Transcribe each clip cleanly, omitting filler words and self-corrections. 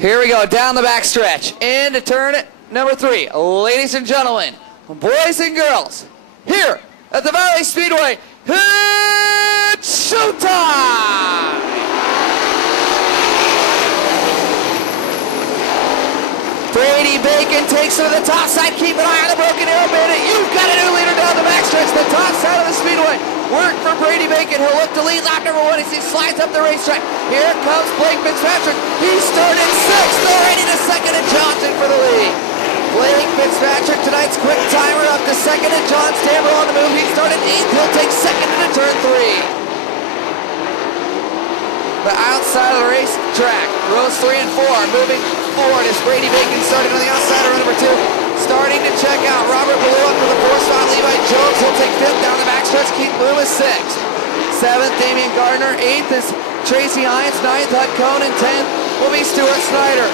Here we go, down the back stretch, into turn number 3. Ladies and gentlemen, boys and girls, here at the Valley Speedway, it's showtime! Brady Bacon takes it to the top side. Keep an eye on the Broken Arrow Bandit. You've got a new leader down the backstretch, the top side of the speedway. Work for Brady Bacon. He'll look to lead lap number 1 as he slides up the racetrack. Here comes Blake Fitzpatrick. He started 6th already to 2nd and Johnson for the lead. Blake Fitzpatrick, tonight's quick timer, up to 2nd and John Stanbrough on the move. He started 8th. He'll take 2nd into turn 3. The outside of the racetrack, rows 3 and 4, moving forward as Brady Bacon starting on the outside of row number 2. Starting to check out Robert Ballou up for the 4th spot. Levi Jones will take 5th down the backstretch. Keith Bloom is 6th. 7th, Damian Gardner. 8th is Tracy Hines. 9th, Hud Cohn. And 10th will be Stuart Snyder.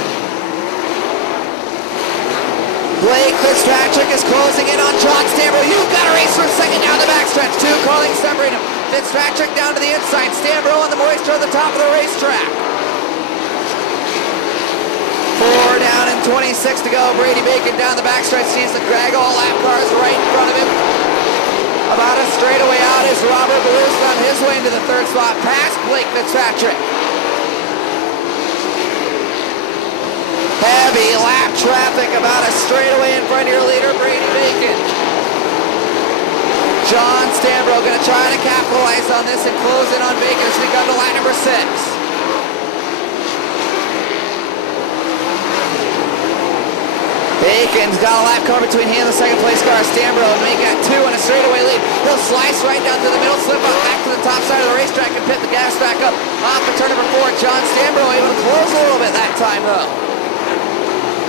Blake Fitzpatrick is closing in on John Stanbrough. You've got a race for 2nd down the backstretch. 2 calling separate him. Fitzpatrick down to the inside. Stanbrough on the moisture at the top of the racetrack. 4 down and 26 to go. Brady Bacon down the backstretch. Sees the drag all lap cars right in front of him. About a straightaway out is Robert Ballou on his way into the 3rd spot. Past Blake Fitzpatrick. Heavy lap traffic about a straightaway in front of your leader, Brady Bacon. John Stanbrough going to try to capitalize on this and close in on Bacon as we go to lap number 6. Bacon's got a lap car between he and the 2nd place car. Stanbrough will make that 2 and a straightaway lead. He'll slice right down to the middle, slip up back to the top side of the racetrack and pit the gas back up. Off of turn number 4, John Stanbrough able to close a little bit that time though.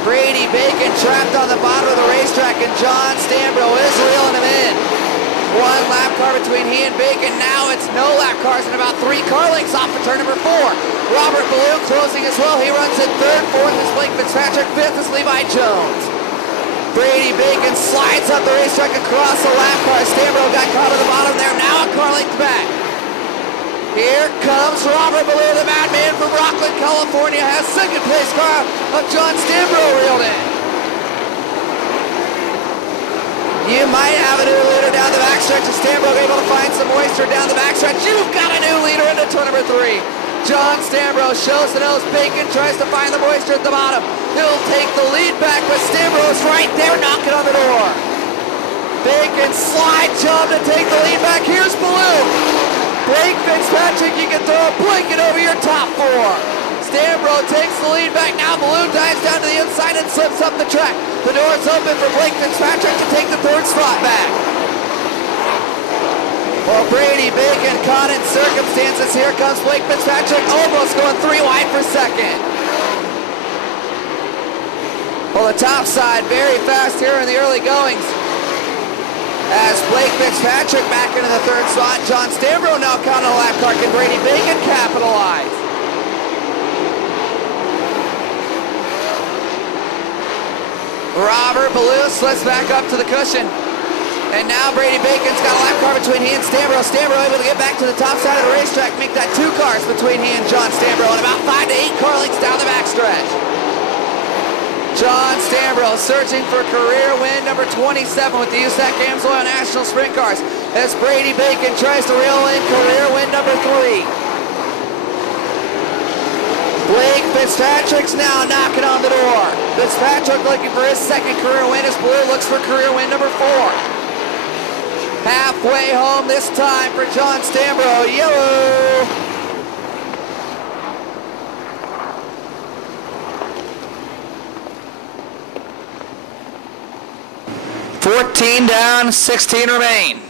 Brady Bacon trapped on the bottom of the racetrack and John Stanbrough is reeling him in. 1 lap car between he and Bacon. Now it's no lap cars and about 3 car lengths off of turn number 4. Robert Ballou closing as well. He runs in 3rd, 4th is Blake Fitzpatrick, 5th is Levi Jones. Brady Bacon slides up the racetrack across the lap car. Stanbrough got caught at the bottom there. Now a car length back. Here comes Robert Ballou, the madman from Rockland, California, has 2nd place car of John Stanbrough reeled in. You might have a new leader down the backstretch as Stanbrough able to find some moisture down the backstretch. You've got a new leader into turn number 3. John Stanbrough shows the nose. Bacon tries to find the moisture at the bottom. He'll take the lead back, but Stanbrough's right there knocking on the door. Bacon slide job to take the lead back. Here's Ballou. Blake Fitzpatrick, you can throw a blanket over your top 4. Stanbrough takes the lead back. Now Ballou dives down to the inside and slips up the track. The door's open for Blake Fitzpatrick to take the 3rd spot back. Well, Brady Bacon caught in circumstances. Here comes Blake Fitzpatrick, almost going 3 wide for 2nd. Well, the top side very fast here in the early goings. As Blake Fitzpatrick back into the 3rd slot. John Stanbrough now caught on a lap car. Can Brady Bacon capitalize? Robert Ballou slips back up to the cushion. And now Brady Bacon's got a lap car between he and Stanbrough. Stanbrough able to get back to the top side of the racetrack, make that 2 cars between he and John Stanbrough, and about 5 to 8 car lengths down the backstretch. John Stanbrough searching for career win number 27 with the Usac Amsoil National Sprint Cars as Brady Bacon tries to reel in career win number 3. Blake Fitzpatrick's now knocking on the door. Fitzpatrick looking for his 2nd career win as Ballou looks for career win number 4. Halfway home this time for John Stanbrough. Yellow. $14 down, 16 remain.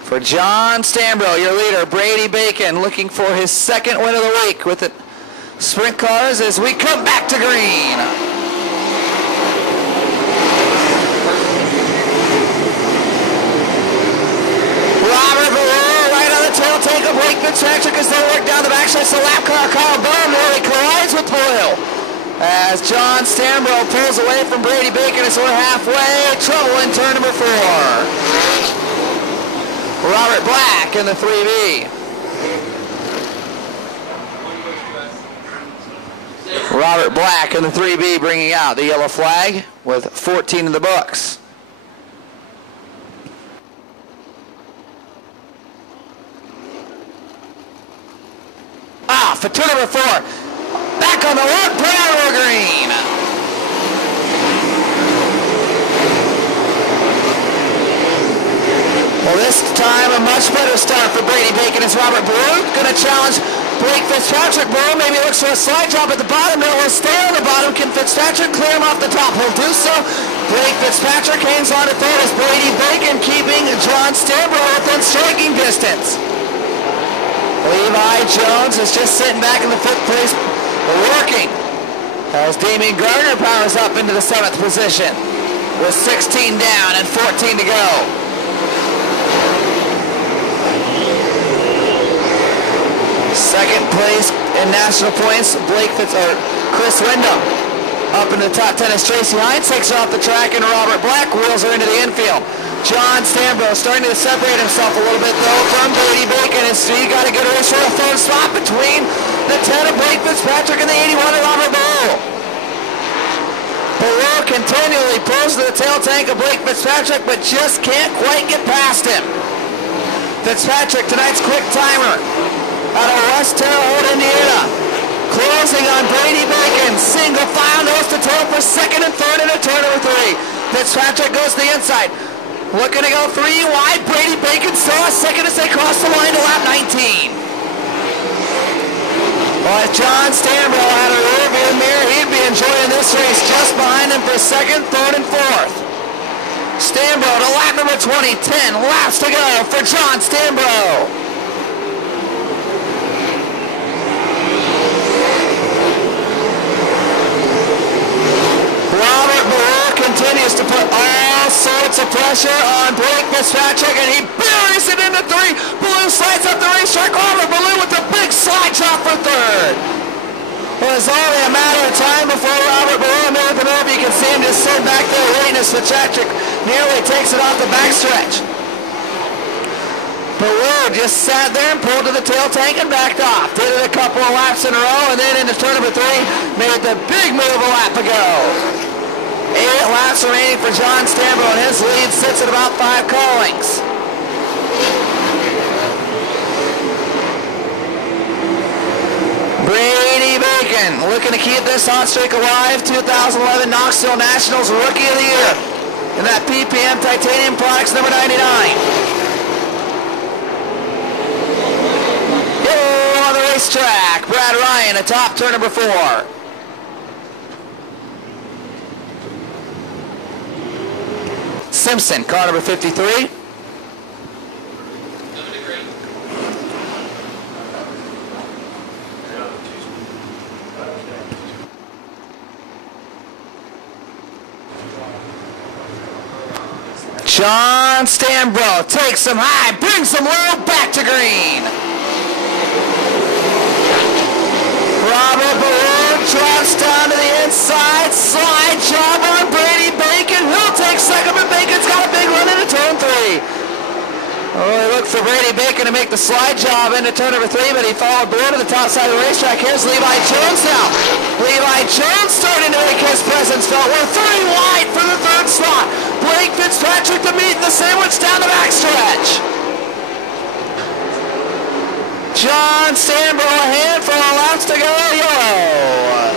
For John Stanbrough, your leader, Brady Bacon, looking for his 2nd win of the week with the sprint cars as we come back to green. Robert Ballou right on the tail take of Blake Fitzpatrick as they work down the backstretch. The lap car, Carl Ballou nearly collides with Ballou as John Stanbrough pulls away from Brady Bacon as we're halfway. Trouble in turn number 4. Robert Black in the 3B. Robert Black in the 3B bringing out the yellow flag with 14 in the books. For turn number 4, back on the road, Brown Green. Well, this time a much better start for Brady Bacon as Robert Ballou going to challenge Blake Fitzpatrick. Ballou maybe looks for a slide drop at the bottom. No, he'll stay on the bottom. Can Fitzpatrick clear him off the top? He'll do so. Blake Fitzpatrick hangs on to third as Brady Bacon keeping John Stanbrough within striking distance. Levi Jones is just sitting back in the 5th place, working as Damian Gardner powers up into the 7th position with 16 down and 14 to go. Second place in national points, Chris Wyndham. Up in the top 10 as Tracy Hines takes her off the track, and Robert Black wheels her into the infield. John Stanbrough starting to separate himself a little bit though from Brady Bacon. He got a good race for a 3rd spot between the 10 of Blake Fitzpatrick and the 81 of Robert Ballou. Ballou continually pulls to the tail tank of Blake Fitzpatrick, but just can't quite get past him. Fitzpatrick, tonight's quick timer out of West Terre Haute, Indiana. Closing on Brady Bacon. Single file nose to tail for 2nd and 3rd in a turn number 3. Fitzpatrick goes to the inside. Looking to go 3 wide. Brady Bacon still a second as they cross the line to lap 19. Well, if John Stanbrough had a rearview mirror, he'd be enjoying this race just behind him for 2nd, 3rd, and 4th. Stanbrough to lap number 20. 10 laps to go for John Stanbrough. Robert Ballou continues to put all sorts of pressure on Blake Fitzpatrick, and he buries it into 3. Ballou slides up the racetrack. Robert Ballou with a big slide drop for 3rd. It was only a matter of time before Robert Ballou made the move. You can see him just sitting back there waiting as Fitzpatrick nearly takes it off the backstretch. Ballou just sat there and pulled to the tail tank and backed off. Did it a couple of laps in a row, and then into turn number 3, made the big move a lap ago. 8 laps remaining for John Stanbrough, and his lead sits at about 5 car lengths. Brady Bacon looking to keep this hot streak alive. 2011 Knoxville Nationals Rookie of the Year in that PPM Titanium Products number 99. On the racetrack, Brad Ryan atop turn number 4. Simpson, car number 53. John Stanbrough takes him high, brings him low, back to green. Robert Ballou drops down to the inside, slide job on Brady Bacon. He'll take 2nd, but Bacon's got a big run into turn 3. Oh, he looked for Brady Bacon to make the slide job into turn number 3, but he followed Ballou to the top side of the racetrack. Here's Levi Jones now. Levi Jones starting to make his presence felt. We're 3 wide for the 3rd slot. Blake Fitzpatrick to meet the sandwich down the backstretch. John Stanbrough, a handful of laps to go, yellow.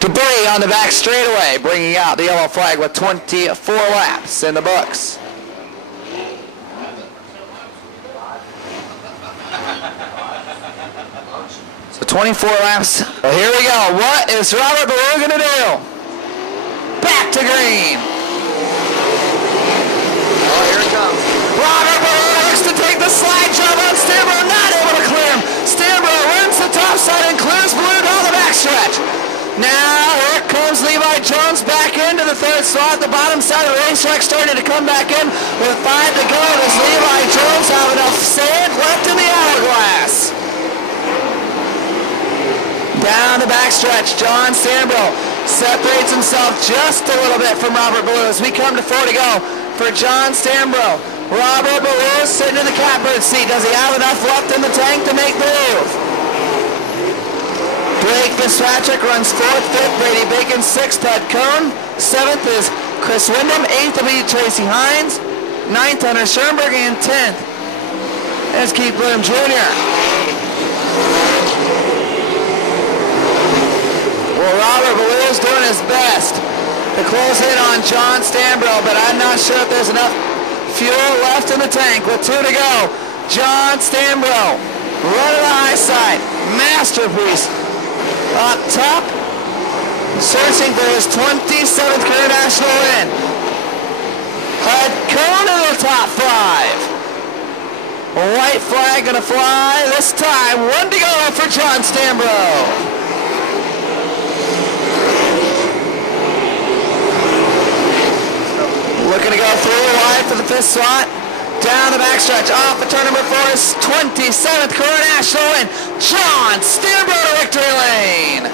Debris on the back straightaway, bringing out the yellow flag with 24 laps in the books. So 24 laps. Well, here we go. What is Robert Ballou going to do? Back to green. Oh, here it comes. Robert Ballou looks to take the slide job on Stanbrough, not able to clear him. Stanbrough runs the top side and clears Ballou down the backstretch. Now here comes Levi Jones back into the 3rd slot. The bottom side of the racetrack starting to come back in with 5 to go. Does Levi Jones have enough sand left in the hourglass? Down the backstretch, John Stanbrough separates himself just a little bit from Robert Ballou as we come to 4 to go for John Stanbrough. Robert Ballou sitting in the catbird seat. Does he have enough left in the tank to make the move? Blake Fitzpatrick runs 4th, 5th, Brady Bacon 6th, Ted Cohn. 7th is Chris Wyndham. 8th will be Tracy Hines. 9th, Hunter Schoenberg. And 10th is Keith Bloom Jr. Well, Robert Ballou is doing his best to close in on John Stanbrough, but I'm not sure if there's enough fuel left in the tank. With 2 to go, John Stanbrough running the high side. Masterpiece up top, searching for his 27th career national win. Had Cohn in the top 5. A white flag gonna fly this time. 1 to go for John Stanbrough. Looking to go through wide for the 5th slot. Down the backstretch, off the turn number 4 is 27th career national win. John Stanbrough to victory lane.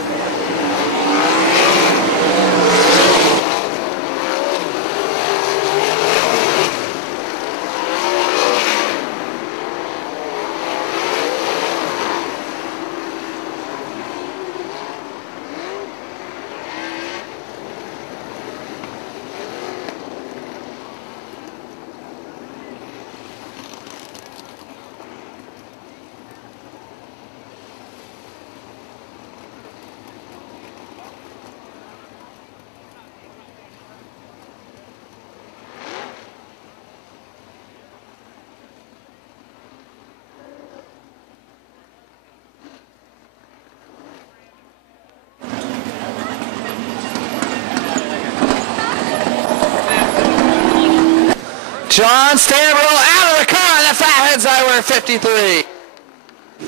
John Stanbrough out of the car. The Fatheads Eyewear 53.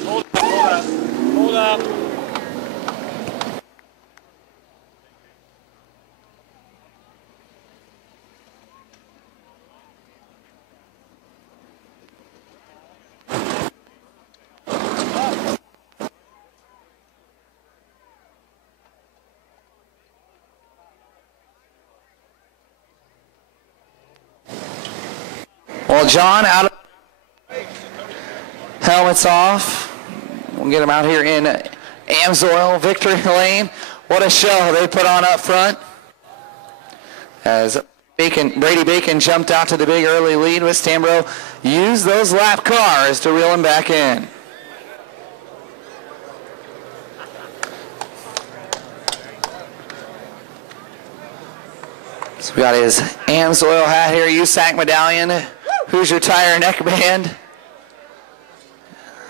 Hold up. Hold up. Well, John out of helmets off. We'll get him out here in Amsoil, victory lane. What a show they put on up front. As Brady Bacon jumped out to the big early lead with Stanbrough. Used those lap cars to reel him back in. So we got his Amsoil hat here, Usac medallion. Hoosier Tire neckband.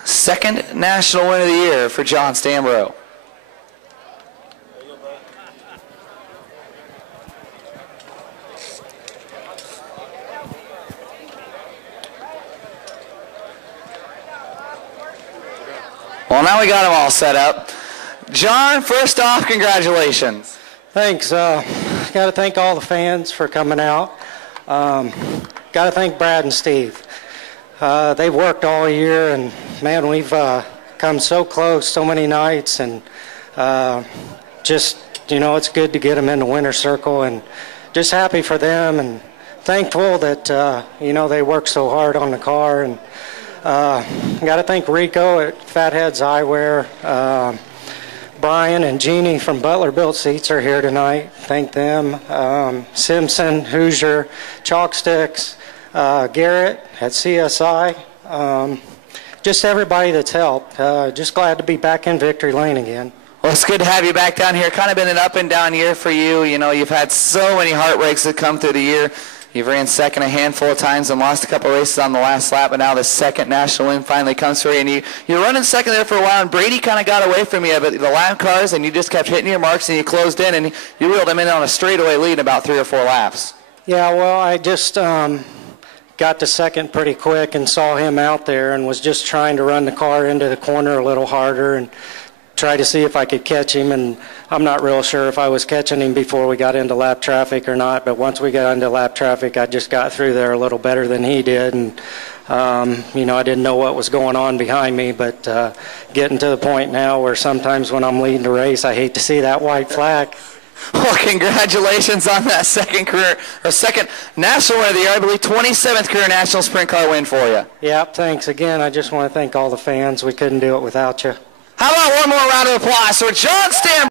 2nd national win of the year for John Stanbrough. Well, now we got them all set up. John, first off, congratulations. Thanks. Got to thank all the fans for coming out. Got to thank Brad and Steve. They've worked all year, and man, we've come so close so many nights, and just, you know, it's good to get them in the winner's circle, and just happy for them, and thankful that, you know, they worked so hard on the car. And got to thank Rico at Fatheads Eyewear. Brian and Jeannie from Butler Built Seats are here tonight. Thank them. Simpson, Hoosier, Chalksticks, Garrett at CSI. Just everybody that's helped. Just glad to be back in victory lane again. Well, it's good to have you back down here. Kind of been an up and down year for you. You know, you've had so many heartbreaks that come through the year. You've ran second a handful of times and lost a couple races on the last lap, but now the 2nd national win finally comes for you. And you're running second there for a while, and Brady kind of got away from you, but the lap cars, and you just kept hitting your marks, and you closed in, and you reeled them in on a straightaway lead in about 3 or 4 laps. Yeah, well, I just got to second pretty quick and saw him out there and was just trying to run the car into the corner a little harder and try to see if I could catch him, and I'm not real sure if I was catching him before we got into lap traffic or not, but once we got into lap traffic, I just got through there a little better than he did, and you know, I didn't know what was going on behind me, but getting to the point now where sometimes when I'm leading the race, I hate to see that white flag. Well, congratulations on that second national win of the year. I believe 27th career national sprint car win for you. Yep, thanks again. I just want to thank all the fans. We couldn't do it without you. How about one more round of applause for John Stanbrough?